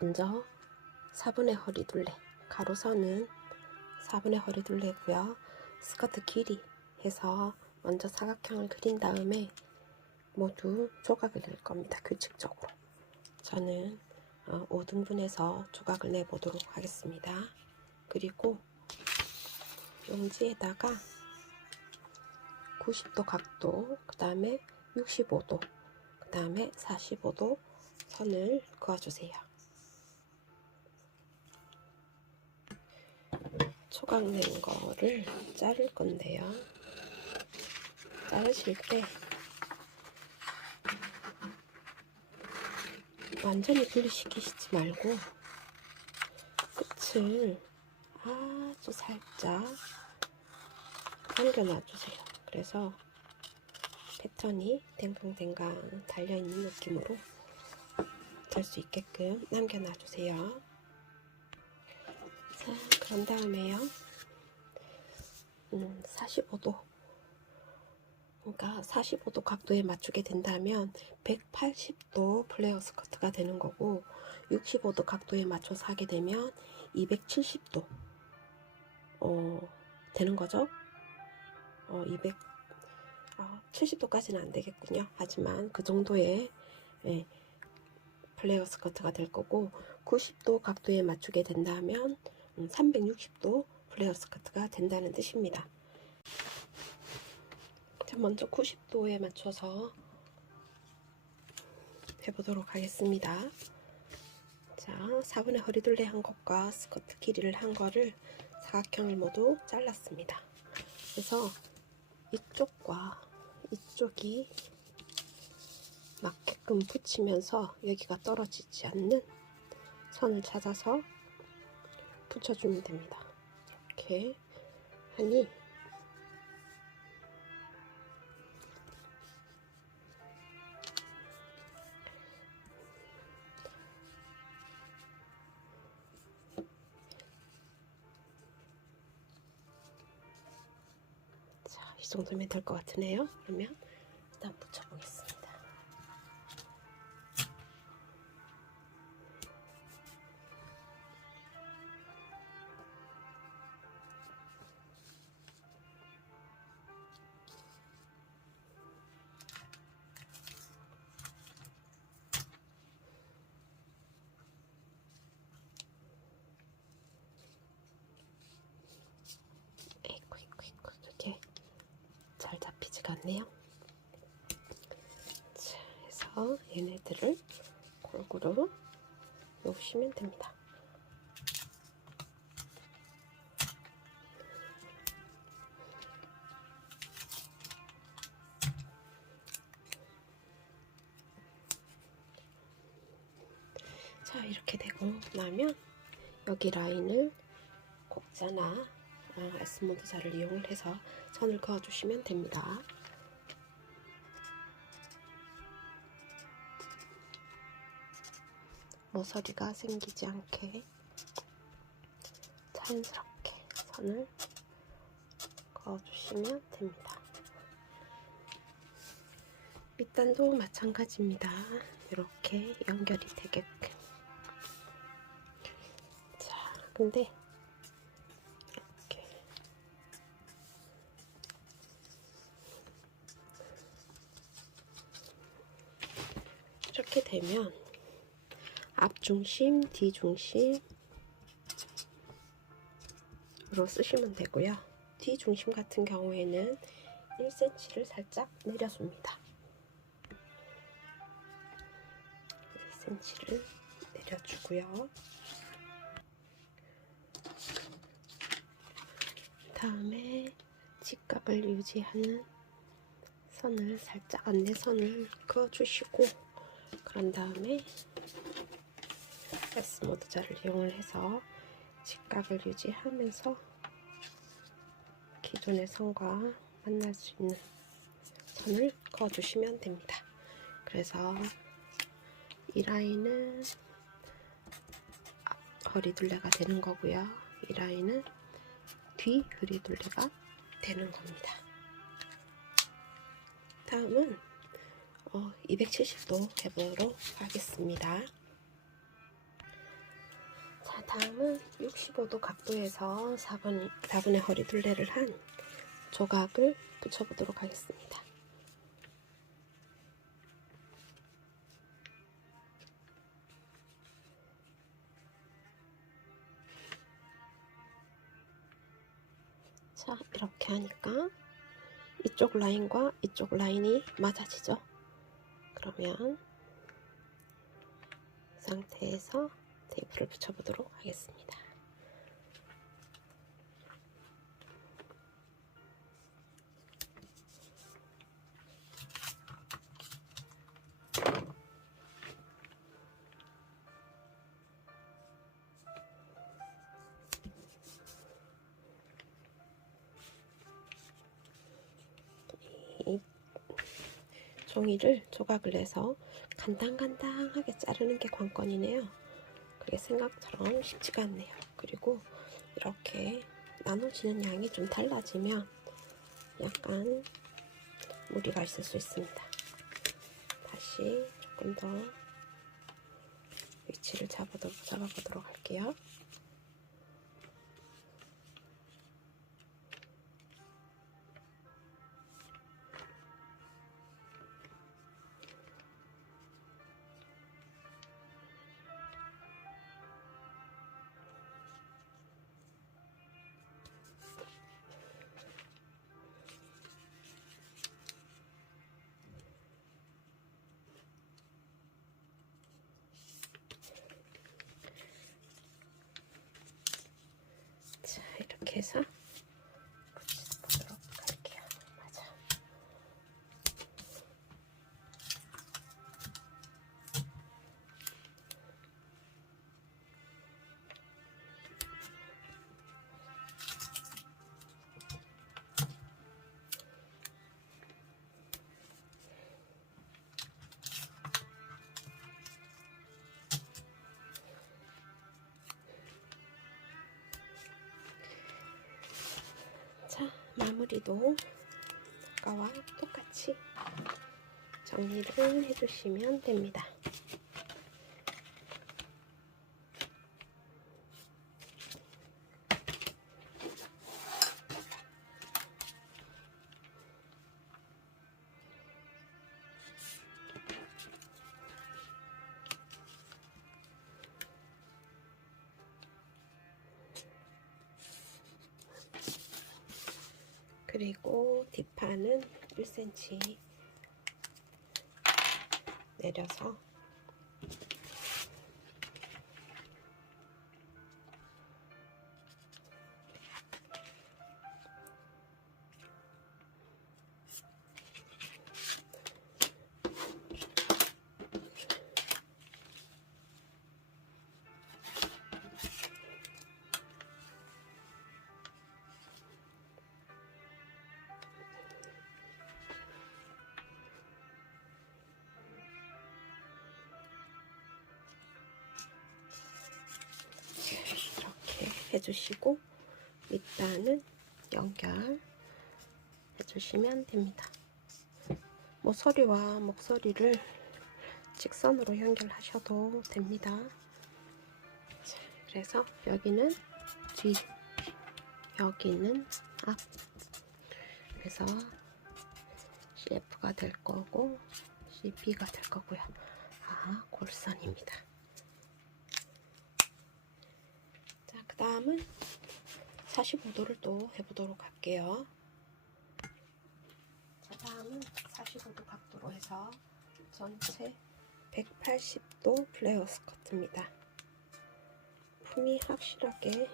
먼저 4분의 허리둘레, 가로선은 4분의 허리둘레고요. 스커트 길이 해서 먼저 사각형을 그린 다음에 모두 조각을 낼 겁니다. 규칙적으로. 저는 5등분해서 조각을 내보도록 하겠습니다. 그리고 용지에다가 90도 각도, 그 다음에 65도, 그 다음에 45도 선을 그어주세요. 조각 낸 거를 자를 건데요. 자르실 때 완전히 분리시키시지 말고 끝을 아주 살짝 당겨놔주세요. 그래서 패턴이 댕강댕강 달려있는 느낌으로 될 수 있게끔 남겨놔주세요. 자, 그런 다음에요. 45도, 그러니까 45도 각도에 맞추게 된다면 180도 플레어 스커트가 되는 거고, 65도 각도에 맞춰서 하게 되면 270도 되는 거죠. 270도까지는 안 되겠군요. 하지만 그 정도의 플레어 스커트가 될 거고, 90도 각도에 맞추게 된다면 360도 플레어 스커트가 된다는 뜻입니다. 자, 먼저 90도에 맞춰서 해보도록 하겠습니다. 자, 4분의 허리둘레 한 것과 스커트 길이를 한 거를 사각형을 모두 잘랐습니다. 그래서 이쪽과 이쪽이 맞게끔 붙이면서 여기가 떨어지지 않는 선을 찾아서 붙여주면 됩니다. 이렇게 하니 자, 이 정도면 될 것 같으네요. 그러면 일단 붙여보겠습니다. 이렇게 잘 잡히지가 않네요. 자, 해서 얘네들을 골고루 놓으시면 됩니다. 자, 이렇게 되고 나면 여기 라인을 곡자나 S모드 자를 이용을 해서 선을 그어주시면 됩니다. 모서리가 생기지 않게 자연스럽게 선을 그어주시면 됩니다. 밑단도 마찬가지입니다. 이렇게 연결이 되게끔. 자, 근데 이렇게 되면 앞중심, 뒤중심으로 쓰시면 되고요. 뒤중심 같은 경우에는 1cm를 살짝 내려줍니다. 1cm를 내려주고요. 다음에 직각을 유지하는 선을 살짝 안내선을 그어주시고, 그런 다음에 S모드 자를 이용을 해서 직각을 유지하면서 기존의 선과 만날 수 있는 선을 그어주시면 됩니다. 그래서 이 라인은 허리둘레가 되는 거고요. 이 라인은 뒤 허리둘레가 되는 겁니다. 다음은 270도 해보도록 하겠습니다. 다음은 65도 각도에서 4분의 허리 둘레를 한 조각을 붙여보도록 하겠습니다. 자, 이렇게 하니까 이쪽 라인과 이쪽 라인이 맞아지죠. 그러면 이 상태에서 테이프를 붙여보도록 하겠습니다. 이 종이를 조각을 내서 간당간당하게 자르는 게 관건이네요. 그게 생각처럼 쉽지가 않네요. 그리고 이렇게 나눠지는 양이 좀 달라지면 약간 무리가 있을 수 있습니다. 다시 조금 더 위치를 잡아보도록 할게요. 자, 이렇게 해서 붙여보도록 할게요. 맞아. 자, 마무리도 아까와 똑같이 정리를 해주시면 됩니다. 그리고 뒷판은 1cm 내려서 해주시고 밑단은 연결 해주시면 됩니다. 모서리와 목소리를 직선으로 연결하셔도 됩니다. 자, 그래서 여기는 뒤, 여기는 앞. 그래서 CF가 될 거고 CB가 될 거고요. 아, 골선입니다. 자, 그 다음은 45도를 또 해보도록 할게요. 자, 다음은 45도 각도로 해서 전체 180도 플레어 스커트입니다. 품이 확실하게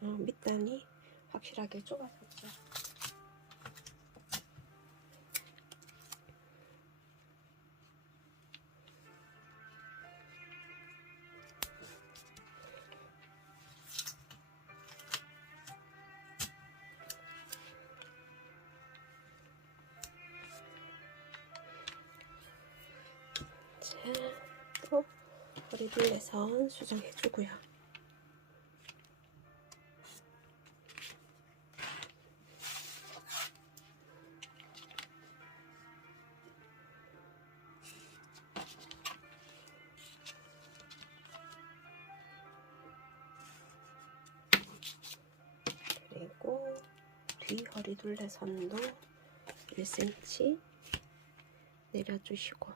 밑단이 확실하게 좁아졌죠. 또 허리 둘레선 수정해주고요. 머리둘레선도 1cm 내려주시고,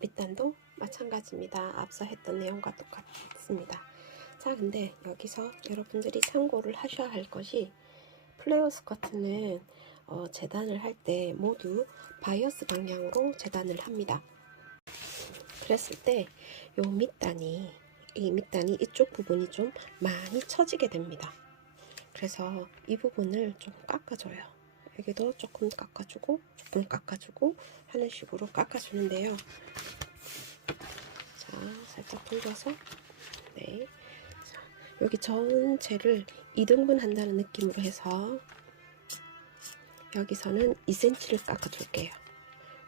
밑단도 마찬가지입니다. 앞서 했던 내용과 똑같습니다. 자, 근데 여기서 여러분들이 참고를 하셔야 할 것이, 플레어 스커트는 재단을 할 때 모두 바이어스 방향으로 재단을 합니다. 그랬을 때 이 밑단이 이쪽 부분이 좀 많이 처지게 됩니다. 그래서 이 부분을 좀 깎아줘요. 여기도 조금 깎아주고 조금 깎아주고 하는 식으로 깎아주는데요. 자, 살짝 돌려서, 네, 자, 여기 전체를 2등분 한다는 느낌으로 해서 여기서는 2cm를 깎아줄게요.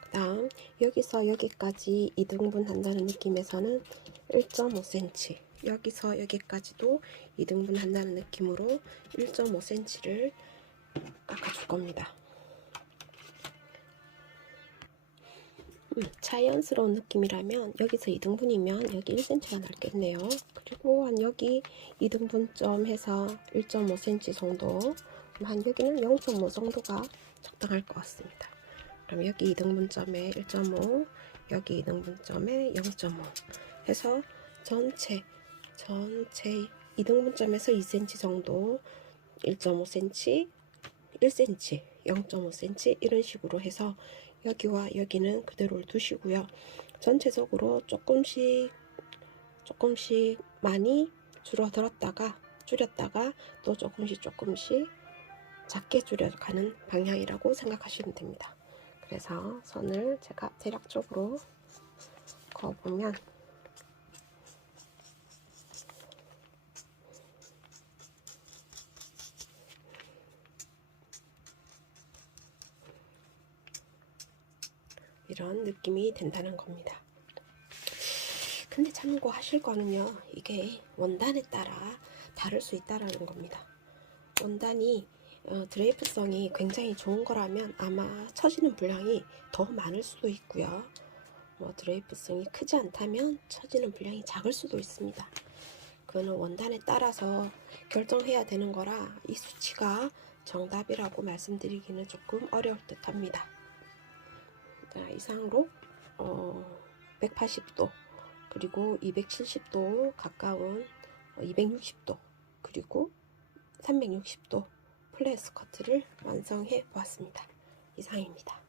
그 다음 여기서 여기까지 2등분 한다는 느낌에서는 1.5cm, 여기서 여기까지도 2등분 한다는 느낌으로 1.5cm를 깎아줄 겁니다. 자연스러운 느낌이라면 여기서 2등분이면 여기 1cm가 남겠네요. 그리고 한 여기 2등분점 해서 1.5cm 정도, 한 여기는 0.5 정도가 적당할 것 같습니다. 그럼 여기 2등분점에 1.5, 여기 2등분점에 0.5 해서 전체 2등분점에서 2cm 정도, 1.5cm, 1cm, 0.5cm 이런 식으로 해서 여기와 여기는 그대로 두시고요. 전체적으로 조금씩 많이 줄였다가 또 조금씩 작게 줄여가는 방향이라고 생각하시면 됩니다. 그래서 선을 제가 대략적으로 그어보면, 이런 느낌이 된다는 겁니다. 근데 참고하실 거는요, 이게 원단에 따라 다를 수 있다라는 겁니다. 원단이 드레이프성이 굉장히 좋은 거라면 아마 처지는 분량이 더 많을 수도 있고요. 드레이프성이 크지 않다면 처지는 분량이 작을 수도 있습니다. 그거는 원단에 따라서 결정해야 되는 거라 이 수치가 정답이라고 말씀드리기는 조금 어려울 듯 합니다. 자, 이상으로 180도 그리고 270도 가까운 260도 그리고 360도 플레어 스커트를 완성해 보았습니다. 이상입니다.